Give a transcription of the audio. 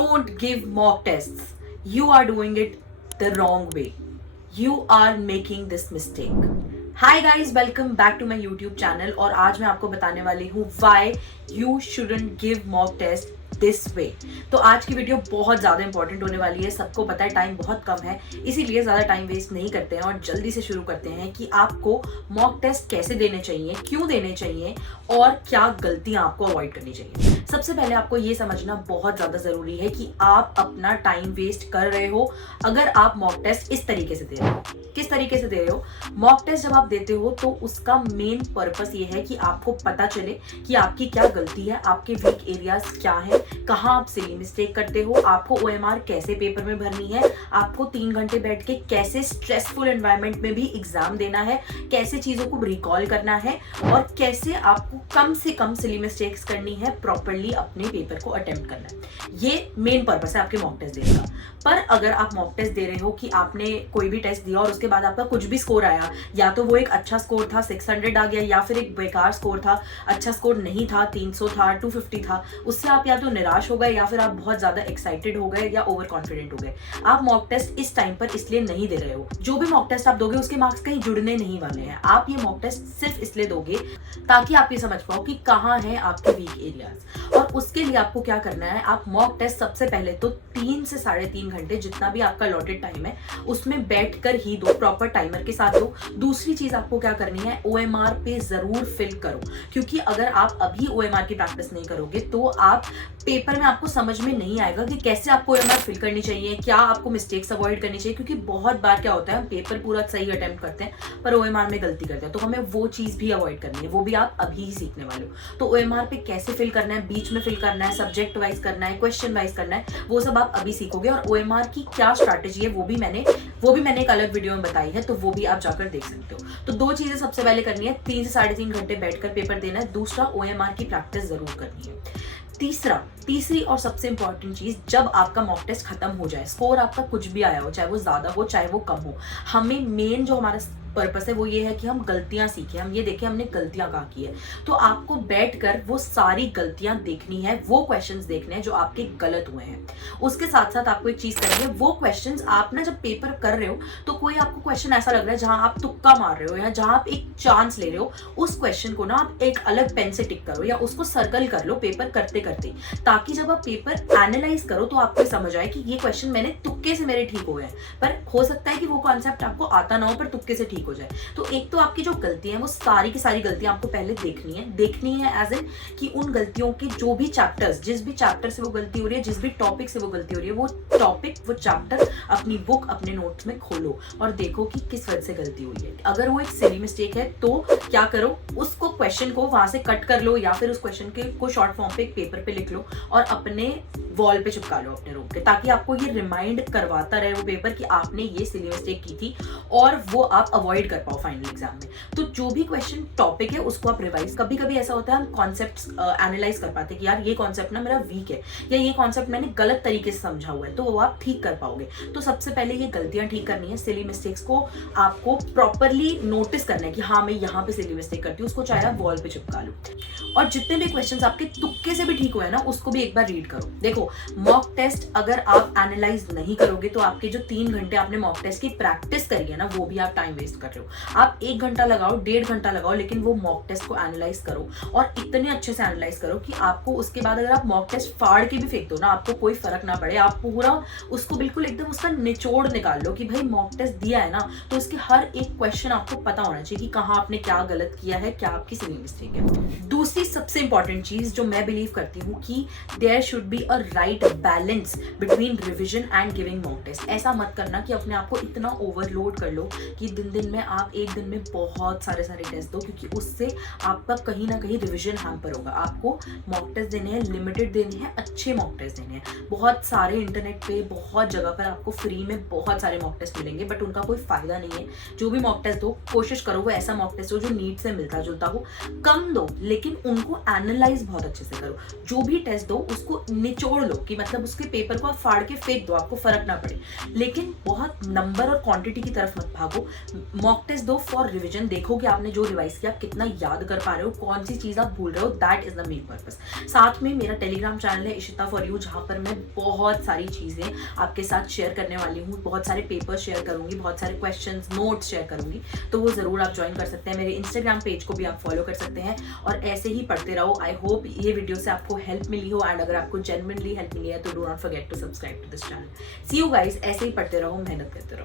Don't give mock tests. You are doing it the wrong way. You are making this mistake. Hi guys, welcome back to my YouTube channel और आज मैं आपको बताने वाली हूँ why you shouldn't give mock test this way. तो आज की वीडियो बहुत ज़्यादा इंपॉर्टेंट होने वाली है। सबको पता है टाइम बहुत कम है, इसीलिए ज़्यादा टाइम वेस्ट नहीं करते हैं और जल्दी से शुरू करते हैं कि आपको मॉक टेस्ट कैसे देने चाहिए, क्यों देने चाहिए और क्या गलतियां आपको अवॉइड करनी चाहिए। सबसे पहले आपको ये समझना बहुत ज़्यादा ज़रूरी है कि आप अपना टाइम वेस्ट कर रहे हो अगर आप मॉक टेस्ट इस तरीके से दे रहे हो। किस तरीके से दे रहे हो? मॉक टेस्ट जब आप देते हो तो उसका मेन पर्पस ये है कि आपको पता चले कि आपकी क्या गलती है, आपके वीक एरियाज क्या है, कहाँ आप सिली मिस्टेक करते हो, आपको OMR कैसे पेपर में भरनी है, आपको 3 घंटे बैठ के कैसे स्ट्रेसफुल एनवायरनमेंट में भी एग्जाम देना है, कैसे चीज़ों को रिकॉल करना है और कैसे आपको कम से कम सिली मिस्टेक्स करनी है, प्रॉपरली अपने पेपर को अटेम्प्ट करना है। ये मेन पर्पस है आपके मॉक टेस्ट देने का। पर अगर आप मॉक टेस्ट दे रहे हो कि आपने कोई भी टेस्ट दिया और उसके बाद आपका कुछ भी स्कोर आया, या तो वो एक अच्छा स्कोर था 600 आ गया, या फिर एक बेकार स्कोर था, अच्छा स्कोर नहीं था 300 था 250 था, उससे आप या तो निराश हो गए या फिर आप बहुत ज्यादा एक्साइटेड हो गए या ओवर कॉन्फिडेंट हो गए। आप मॉक टेस्ट इस टाइम पर इसलिए नहीं दे रहे हो। जो भी मॉक टेस्ट आप दोगे उसके मार्क्स कहीं जुड़ने नहीं वाले हैं। आप ये मॉक टेस्ट सिर्फ इसलिए दोगे ताकि आप ये समझ पाओ कि कहाँ है आपके वीक एरियाज। और उसके लिए आपको क्या करना है, आप मॉक टेस्ट सबसे पहले तो 3 से 3.5 घंटे जितना भी आपका अलॉटेड टाइम है उसमें बैठकर ही दो, प्रॉपर टाइमर के साथ दो। दूसरी चीज आपको क्या करनी है, OMR पे जरूर फिल करो, क्योंकि अगर आप अभी OMR की प्रैक्टिस नहीं करोगे तो आप पेपर में आपको समझ में नहीं आएगा कि कैसे आपको OMR फिल करनी चाहिए, क्या आपको मिस्टेक्स अवॉइड करनी चाहिए। क्योंकि बहुत बार क्या होता है, हम पेपर पूरा सही अटेम्प्ट करते हैं पर OMR में गलती करते हैं, तो हमें वो चीज भी अवॉइड करनी है, वो भी आप अभी ही सीखने वाले हो। तो OMR पे कैसे फिल करना है, बीच में फिल करना है, सब्जेक्ट वाइज करना है, क्वेश्चन वाइज करना है, वो सब आप अभी सीखोगे। और OMR की क्या स्ट्रैटेजी है वो भी मैंने एक अलग वीडियो में बताई है, तो वो भी आप जाकर देख सकते हो। तो 2 चीजें सबसे पहले करनी है, 3 से 3.5 घंटे बैठकर पेपर देना है। दूसरा, OMR की प्रैक्टिस जरूर करनी है। तीसरी और सबसे इंपॉर्टेंट चीज, जब आपका मॉक टेस्ट खत्म हो जाए, स्कोर आपका कुछ भी आया हो, चाहे वो ज्यादा हो चाहे वो कम हो, हमें मेन जो हमारा पर्पस है वो ये है कि हम गलतियां सीखें, हम ये देखें हमने गलतियां कहाँ की है। तो आपको बैठकर वो सारी गलतियां देखनी है, वो क्वेश्चंस देखने हैं जो आपके गलत हुए हैं। उसके साथ साथ आपको एक चीज करनी है, वो क्वेश्चंस आप ना जब पेपर कर रहे हो तो कोई आपको क्वेश्चन ऐसा लग रहा है जहां आप तुक्का मार रहे हो या जहां आप एक चांस ले रहे हो, उस क्वेश्चन को ना आप एक अलग पेन से टिक करो या उसको सर्कल कर लो पेपर करते करते, ताकि जब आप पेपर एनालाइज करो तो आपको समझ आए कि ये क्वेश्चन मैंने तुक्के से मेरे ठीक हो गए। पर हो सकता है कि वो कॉन्सेप्ट आपको आता ना हो पर तुक्के से हो जाए। तो एक तो आपकी जो गलतियां हैं वो सारी की सारी गलतियां आपको पहले देखनी है एज इन कि उन गलतियों के जो भी चैप्टर्स, जिस भी चैप्टर से वो गलती हो रही है, जिस भी टॉपिक से वो गलती हो रही है, वो टॉपिक, वो चैप्टर अपनी बुक, अपने नोट्स में खोलो और देखो कि किस वजह से गलती हुई है। अगर वो एक सिली मिस्टेक है तो क्या करो, उसको क्वेश्चन को वहां से कट कर लो या फिर उस क्वेश्चन के को शॉर्ट फॉर्म पे एक पेपर पे लिख लो और अपने वॉल पे चिपका लो अपने रूम पे, ताकि आपको ये रिमाइंड करवाता रहे वो पेपर कि आपने ये सिली मिस्टेक की थी और वो आप अवॉइड कर पाओ फाइनल एग्जाम में। तो जो भी क्वेश्चन टॉपिक है उसको आप रिवाइज, कभी कभी ऐसा होता है हम कॉन्सेप्ट्स एनालाइज कर पाते हैं कि यार ये कॉन्सेप्ट ना मेरा वीक है या ये कॉन्सेप्ट मैंने गलत तरीके से समझा हुआ है, तो वो आप ठीक कर पाओगे। तो सबसे पहले ये गलतियां ठीक करनी है, सिली मिस्टेक्स को आपको प्रॉपरली नोटिस करना है कि हाँ मैं यहाँ पे सिली मिस्टेक करती हूँ, उसको चाहे आप वॉल पे चिपका लो। और जितने भी क्वेश्चंस आपके तुक्के से भी ठीक हुए ना उसको भी एक बार रीड करो। देखो, मॉक टेस्ट अगर आप एनालाइज नहीं करोगे तो आपके जो 3 घंटे आपने मॉक टेस्ट की प्रैक्टिस करी है ना, वो भी आप टाइम वेस्ट कर रहे हो। आप 1 घंटा लगाओ, 1.5 घंटा लगाओ, लेकिन वो मॉक टेस्ट को एनालाइज करो और इतने अच्छे से एनालाइज करो कि आपको उसके बाद अगर आप मॉक टेस्ट फाड़ के भी फेंक दो ना, आपको कोई फर्क ना पड़े। आप पूरा उसको बिल्कुल एकदम उसका निचोड़ निकाल लो कि भाई मॉक टेस्ट दिया है ना, तो उसके हर एक क्वेश्चन आपको पता होना चाहिए कि कहाँ आपने क्या गलत किया है, क्या आपकी सिली मिस्टेक है। दूसरी सबसे इंपॉर्टेंट चीज जो मैं बिलीव करती हूँ कि there should be a right balance between revision and giving mock test. ऐसा मत करना कि अपने आप को इतना ओवरलोड कर लो कि दिन में आप एक दिन में बहुत सारे टेस्ट दो, क्योंकि उससे आपका कहीं ना कहीं रिविजन हैम्पर होगा। आपको मॉक टेस्ट देने हैं, लिमिटेड देने हैं, अच्छे मॉक टेस्ट देने हैं। बहुत सारे इंटरनेट पे बहुत जगह पर आपको फ्री में बहुत सारे मॉक टेस्ट मिलेंगे, बट उनका कोई फायदा नहीं है। जो भी मॉक टेस्ट दो, कोशिश करो वो ऐसा मॉक टेस्ट हो जो नीट से मिलता जुलता हो। कम दो लेकिन उनको एनालाइज बहुत अच्छे से करो। जो भी टेस्ट दो उसको निचोड़ लो कि मतलब उसके पेपर को आप फाड़ के फेंक दो, आपको फर्क ना पड़े। लेकिन बहुत नंबर और क्वांटिटी की तरफ मत भागो। मॉक टेस्ट दो फॉर रिविजन, देखो कि आपने जो रिवाइज किया आप कितना याद कर पा रहे हो, कौन सी चीज आप भूल रहे हो, that is the main purpose. साथ में मेरा टेलीग्राम चैनल है इशिता फॉर यू, जहाँ पर मैं बहुत सारी चीजें आपके साथ शेयर करने वाली हूँ, बहुत सारे पेपर्स शेयर करूंगी, बहुत सारे क्वेश्चंस नोट्स शेयर करूंगी, तो वो जरूर आप ज्वाइन कर सकते हैं। मेरे इंस्टाग्राम पेज को भी आप फॉलो कर सकते हैं और ऐसे ही पढ़ते रहो। आई होप ये वीडियो से आपको हेल्प मिली हो, एंड अगर आपको जेन्युइनली हेल्प मिली है तो do not forget to subscribe to this channel. See you guys, ऐसे ही पढ़ते रहो, मेहनत करते रहो।